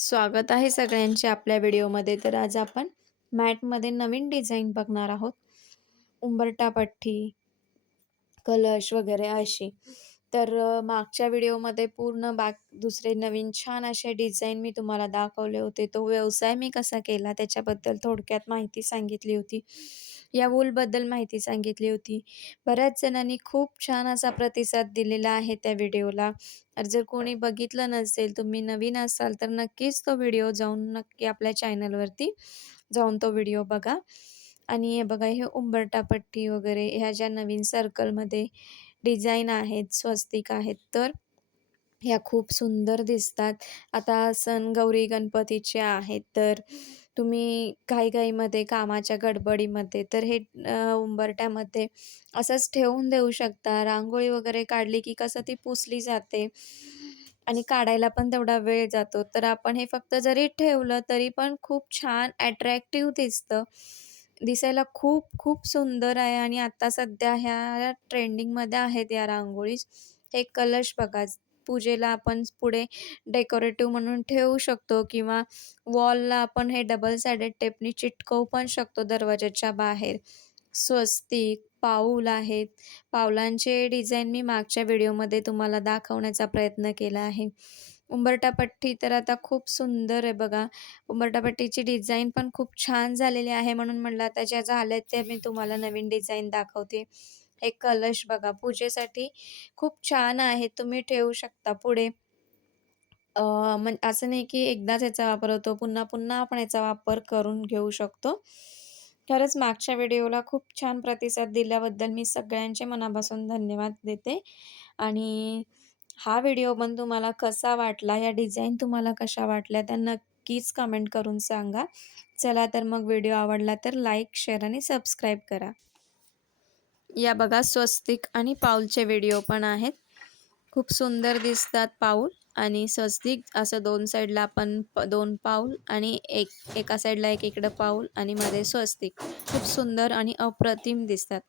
स्वागत आहे सगळ्यांचे आपल्या व्हिडिओमध्ये. तर आज आपण मॅटमध्ये नवीन डिझाईन बघणार आहोत. उंबरटा पट्टी, कलश वगैरे अशी. तर मागच्या व्हिडिओमध्ये पूर्ण बाक दुसरे नवीन छान असे डिझाईन मी तुम्हाला दाखवले होते. तो व्यवसाय मी कसा केला त्याच्याबद्दल थोडक्यात माहिती सांगितली होती. या वूलबद्दल माहिती सांगितली होती. बऱ्याच जणांनी खूप छान असा प्रतिसाद दिलेला आहे त्या व्हिडिओला. तर जर कोणी बघितलं नसेल, तुम्ही नवीन असाल तर नक्कीच तो व्हिडिओ जाऊन नक्की आपल्या चॅनलवरती जाऊन तो व्हिडिओ बघा. आणि हे बघा हे उंबरटापट्टी वगैरे ह्या ज्या नवीन सर्कलमध्ये डिझाईन आहेत, स्वस्तिक आहेत, तर ह्या खूप सुंदर दिसतात. आता सण गौरी गणपतीचे आहेत, तर तुम्ही घाई-घाईमध्ये कामाच्या गडबडीमध्ये तर हे उंबरट्यामध्ये असंच ठेवून देऊ शकता. रांगोळी वगैरे काढली की कसं ती पुसली जाते आणि काढायला पण तेवढा वेळ जातो. तर आपण हे फक्त जरी ठेवलं तरी पण खूप छान ॲट्रॅक्टिव्ह दिसतं. दिसायला खूप खूप सुंदर आहे आणि आता सध्या ह्या ट्रेंडिंगमध्ये आहेत या रांगोळी. हे कलश बघा, पूजेला आपण पुढे डेकोरेटिव्ह म्हणून ठेवू शकतो किंवा वॉलला आपण हे डबल साइडेड टेपनी चिटकवू पण शकतो दरवाजाच्या बाहेर. स्वस्तिक, पाऊल आहेत. पावलांचे डिझाईन मी मागच्या व्हिडिओमध्ये तुम्हाला दाखवण्याचा प्रयत्न केला आहे. उंबरटापट्टी तर आता खूप सुंदर आहे बघा. उंबरटापट्टीची डिझाईन पण खूप छान झालेली आहे म्हणून म्हटलं आता ज्या झाल्यात त्या मी तुम्हाला नवीन डिझाईन दाखवते. हे कलश बघा पूजेसाठी खूप छान आहे. तुम्ही ठेवू शकता पुढे. म्हण असं नाही की एकदाच याचा वापर होतो. पुन्हा-पुन्हा आपण याचा वापर करून घेऊ शकतो. खरंच मागच्या व्हिडिओला खूप छान प्रतिसाद दिल्याबद्दल मी सगळ्यांचे मनापासून धन्यवाद देते. आणि हा व्हिडिओ पण तुम्हाला कसा वाटला, या डिझाईन तुम्हाला कशा वाटल्या त्या नक्कीच कमेंट करून सांगा. चला तर मग व्हिडिओ आवडला तर लाईक, शेअर आणि सबस्क्राईब करा. या बघा स्वस्तिक आणि पाऊलचे व्हिडिओ पण आहेत. खूप सुंदर दिसतात पाऊल आणि स्वस्तिक असं दोन साईडला आपण प 2 पाऊल आणि एक एका साईडला एक इकडं पाऊल आणि मध्ये स्वस्तिक. खूप सुंदर आणि अप्रतिम दिसतात.